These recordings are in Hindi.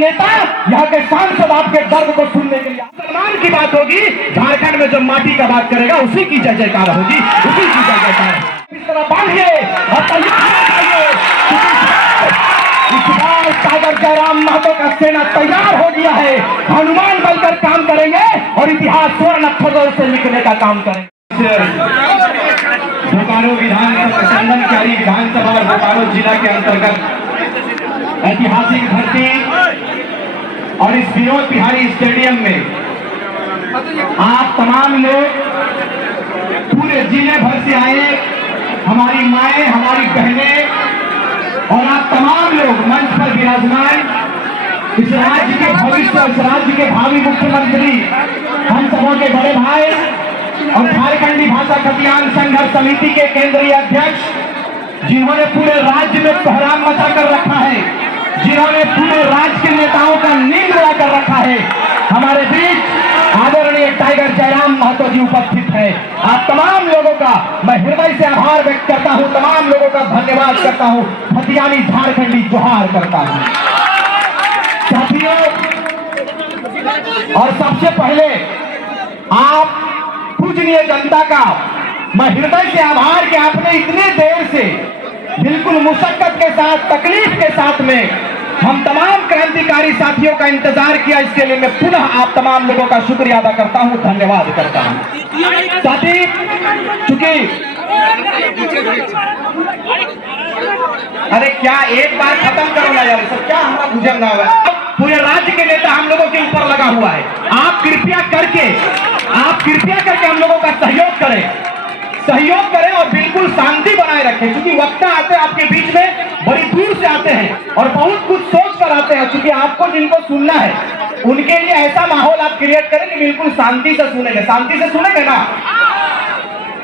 नेता, यहाँ के सांसद आपके दर्द को सुनने के लिए। मुसलमान की बात होगी, झारखंड में जो माटी का बात करेगा उसी की जय जयकार होगी, उसी की जय जयकार। इस तरह बांधिए और इस बार टाइगर जयराम महतो का सेना तैयार हो गया है। हनुमान बनकर काम करेंगे और इतिहास स्वर्ण अक्षरों से लिखने का काम करेंगे। बोकारो विधानसभा, चंदन क्यारी विधानसभा और बोकारो जिला के अंतर्गत ऐतिहासिक धरती और इस विनोद बिहारी स्टेडियम में आप तमाम लोग पूरे जिले भर से आए, हमारी माएं, हमारी बहनें और आप तमाम लोग मंच पर विराजमान, इस राज्य के भविष्य, इस राज्य के भावी मुख्यमंत्री, हम सबों के बड़े भाई और झारखंडी भाषा खतियान संघर्ष समिति के केंद्रीय अध्यक्ष, जिन्होंने पूरे राज्य में कोहराम मचा कर रखा है, जिन्होंने पूरे राज्य के नेताओं का नींद उड़ा कर रखा है, हमारे बीच आदरणीय टाइगर जयराम महतो जी उपस्थित है। आप तमाम लोगों का मैं हृदय से आभार व्यक्त करता हूं, तमाम लोगों का धन्यवाद करता हूं, खतियानी झारखंडी जोहार करता हूं। साथियों, और सबसे पहले आप पूजनीय जनता का मैं हृदय से आभार कि आपने इतने देर से बिल्कुल मुशक्कत के साथ, तकलीफ के साथ में हम तमाम क्रांतिकारी साथियों का इंतजार किया। इसके लिए मैं पुनः आप तमाम लोगों का शुक्रिया अदा करता हूं, धन्यवाद करता हूं। साथी, चूंकि अरे क्या एक बार खत्म करो ना यार, सब क्या हमारा बुझल ना हुआ। पूरे राज्य के नेता हम लोगों के ऊपर लगा हुआ है। आप कृपया करके हम लोगों का सहयोग करें और बिल्कुल शांति बनाए रखें, क्योंकि वक्ता आते हैं आपके बीच में, बड़ी दूर से आते हैं और बहुत कुछ सोच कर आते हैं। क्योंकि आपको जिनको सुनना है उनके लिए ऐसा माहौल आप क्रिएट करें कि बिल्कुल शांति से सुनेंगे। शांति से सुनेंगे ना?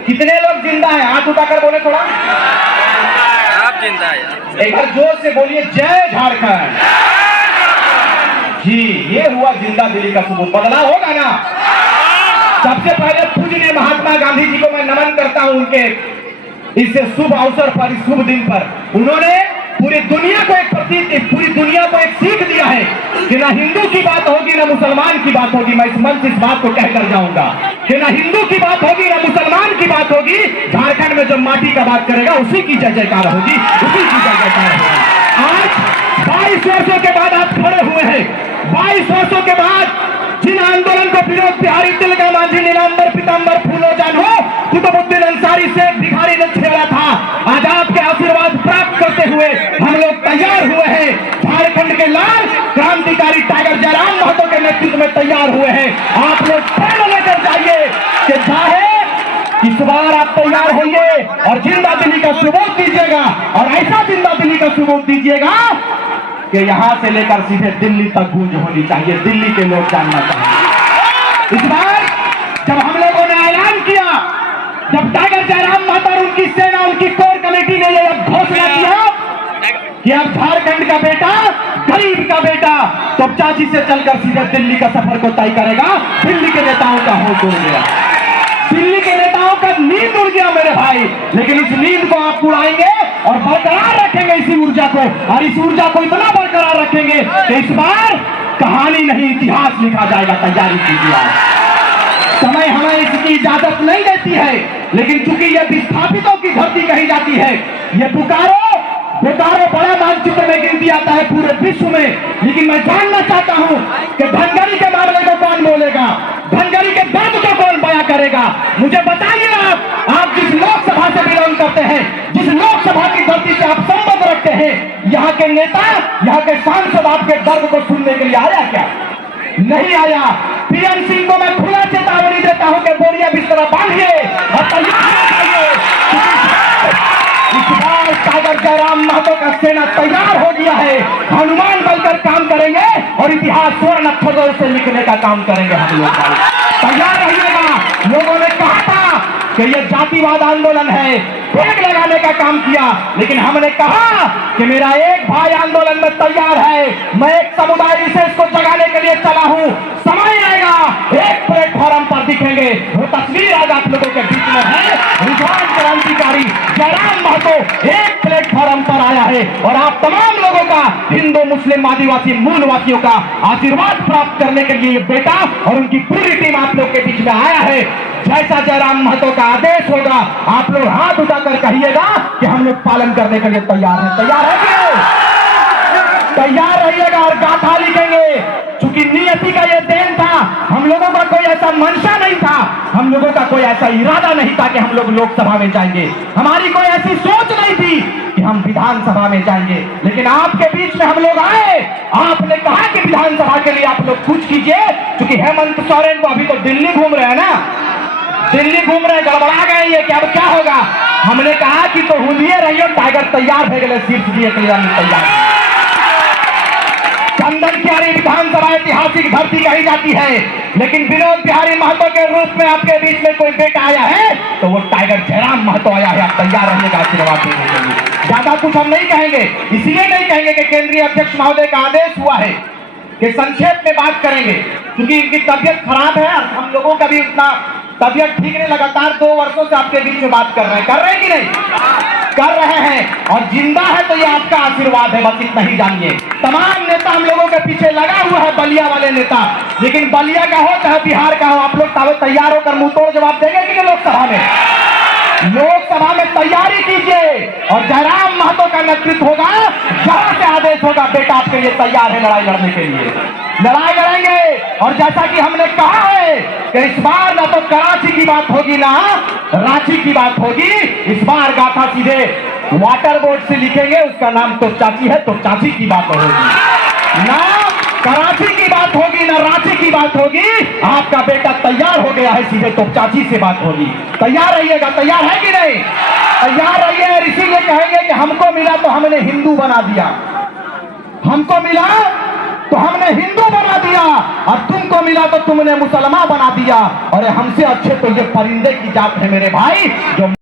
कितने लोग जिंदा है? हाथ उठाकर बोले थोड़ा। आप जिंदा है? एक बार जोर से बोलिए, जय झारखंड। जी, ये हुआ जिंदा दिली का सबूत। बदलाव होगा ना? सबसे पहले पूजनीय महात्मा गांधी जी को मैं नमन करता हूं, उनके इस शुभ अवसर पर, इस शुभ दिन पर। उन्होंने पूरी दुनिया को एक सीख दिया है कि ना हिंदू की बात होगी ना मुसलमान की बात होगी। मैं इस मंच इस बात को कहकर जाऊंगा कि ना हिंदू की बात होगी ना मुसलमान की बात होगी। झारखंड में जो माटी का बात करेगा उसी की जय जयकार होगी, उसी की जय जयकार होगी। आज 22 वर्षों के बाद आप खड़े हुए हैं। 22 वर्षों के बाद जिन आंदोलन को विनोद बिहारी, तिलका मांझी, नीलांबर, पीतांबर, फूलो जानो, कुतुबुद्दीन अंसारी, शेख भिखारी ने छेड़ा था, आज आपके आशीर्वाद प्राप्त करते हुए हम लोग तैयार हुए हैं। झारखंड के लाल क्रांतिकारी टाइगर जयराम महतो के नेतृत्व में तैयार हुए हैं। आप लोग प्रण लेकर जाइए कि चाहे इस बार आप तैयार होंगे और जिंदा दिली का सबूत दीजिएगा, और ऐसा जिंदा दिली का सबूत दीजिएगा कि यहां से लेकर सीधे दिल्ली तक गूंज होनी चाहिए, दिल्ली के लोग जानना चाहिए। इस बार जब हम लोगों ने ऐलान किया, जब टाइगर जयराम महतो और उनकी सेना, उनकी कोर कमेटी ने यह घोषणा किया कि अब झारखंड का बेटा, गरीब का बेटा तो चाची से चलकर सीधे दिल्ली का सफर को तय करेगा, दिल्ली के नेताओं का होश उड़ गया, दिल्ली के नेताओं का नींद उड़ गया मेरे भाई। लेकिन इस नींद को आप उड़ाएंगे और बरकरार रखेंगे इसी ऊर्जा को, और इस ऊर्जा को इतना बरकरार रखेंगे कि इस बार कहानी नहीं इतिहास लिखा जाएगा। तैयारी कीजिए आप। समय हमें इसकी इजाजत नहीं देती है, लेकिन चूंकि यह विस्थापितों की धरती कही जाती है, ये बोकारो बड़ा मानचित्र में गिनती आता है पूरे विश्व में। लेकिन मैं जानना चाहता हूं कि धनगरी के मामले को कौन बोलेगा, धनगरी के दर्द को कौन बयां करेगा? मुझे बताइए। आप जिस लोकसभा से बिलोंग करते हैं, जिस लोकसभा की धरती से आप संबंध रखते हैं, यहाँ के नेता, यहाँ के सांसद आपके दर्द को सुनने के लिए आया क्या? नहीं आया। पीएम सिंह को मैं खुला चेतावनी देता हूं कि बोरिया बिस्तर बांधिए और इस बार टाइगर जयराम महतो का सेना तैयार हो गया है। हनुमान बनकर काम करेंगे और इतिहास स्वर्ण अक्षरों से लिखने का काम करेंगे हम लोग। तैयार रहिएगा। लोगों ने कहा था कि यह जातिवाद आंदोलन है, फेंक लगाने का काम किया, लेकिन हमने कहा कि मेरा एक भाई आंदोलन में तैयार है, मैं एक समुदाय विशेष को जगाने के लिए चला हूं। समय आएगा, एक प्लेटफॉर्म पर दिखेंगे, वो तस्वीर आज आप लोगों के बीच में है। रिजवान क्रांतिकारी जयराम महतो एक प्लेटफॉर्म पर आया है और आप तमाम लोगों का, हिंदू मुस्लिम आदिवासी मूलवासियों का आशीर्वाद प्राप्त करने के लिए ये बेटा और उनकी पूरी टीम आप लोग के बीच में आया है। जैसा जयराम महतो का आदेश होगा आप लोग हाथ उठाकर कहिएगा कि हम लोग पालन करने के लिए तैयार हैं। तैयार है कि नहीं? तैयार रहिएगा और गाथा लिखेंगे। चूंकि नियति का ये देन था, हम लोगों का कोई ऐसा मंशा नहीं था, हम लोगों का कोई ऐसा इरादा नहीं था कि हम लोग लोकसभा में जाएंगे, हमारी कोई ऐसी सोच नहीं थी कि हम विधानसभा में जाएंगे। लेकिन आपके बीच में हम लोग आए, आपने कहा कि विधानसभा के लिए आप लोग कुछ कीजिए। चूंकि हेमंत सोरेन को अभी तो दिल्ली घूम रहे हैं ना, दिल्ली घूम रहे, गड़बड़ा गए ये कि अब क्या होगा। हमने कहा कि तो हुलिये रहियो, टाइगर तैयार हो गए, शीर्ष दिए के लिए हम तैयार। चंदन कियारी विधानसभा ऐतिहासिक धरती कही जाती है, लेकिन विनोद बिहारी महतो के रूप में आपके बीच में कोई बेटा आया है तो वो टाइगर जयराम महतो आया है। आप तैयार रहिएगा आशीर्वाद देने के लिए। ज्यादा कुछ हम नहीं कहेंगे, इसलिए नहीं कहेंगे कि केंद्रीय अध्यक्ष महोदय का आदेश हुआ है कि संक्षेप में बात करेंगे, क्योंकि इनकी तबियत खराब है और हम लोगों का भी उतना तबियत ठीक नहीं। लगातार 2 वर्षों से आपके बीच में बात कर रहे हैं कि नहीं कर रहे हैं, और जिंदा है तो ये आपका आशीर्वाद है, बस इतना ही जानिए। तमाम नेता हम लोगों के पीछे लगा हुआ है, बलिया वाले नेता, लेकिन बलिया का हो चाहे बिहार का हो, आप लोग तैयार होकर मुंह तोड़ जवाब देंगे कि नहीं लोकसभा में? लोकसभा में तैयारी कीजिए और जयराम महतो का नेतृत्व होगा, जहां से आदेश होगा बेटा आपके लिए तैयार है लड़ाई लड़ने के लिए। लड़ाई लड़ेंगे और जैसा कि हमने कहा है कि इस बार ना तो कराची की बात होगी ना रांची की बात होगी, इस बार गाथा सीधे वाटर बोर्ड से लिखेंगे, उसका नाम तो चाची है, तो चाची की बात होगी ना कराची की बात होगी ना रांची की बात होगी। आपका बेटा तैयार हो गया है, सीधे तो चाची से बात होगी। तैयार रहिएगा। तैयार है कि नहीं? तैयार रहिए। और इसीलिए कहेंगे कि हमको मिला तो हमने हिंदू बना दिया, हमको मिला तो हमने हिंदू बना दिया, और तुमको मिला तो तुमने मुसलमान बना दिया, और हमसे अच्छे तो ये परिंदे की जात है मेरे भाई जो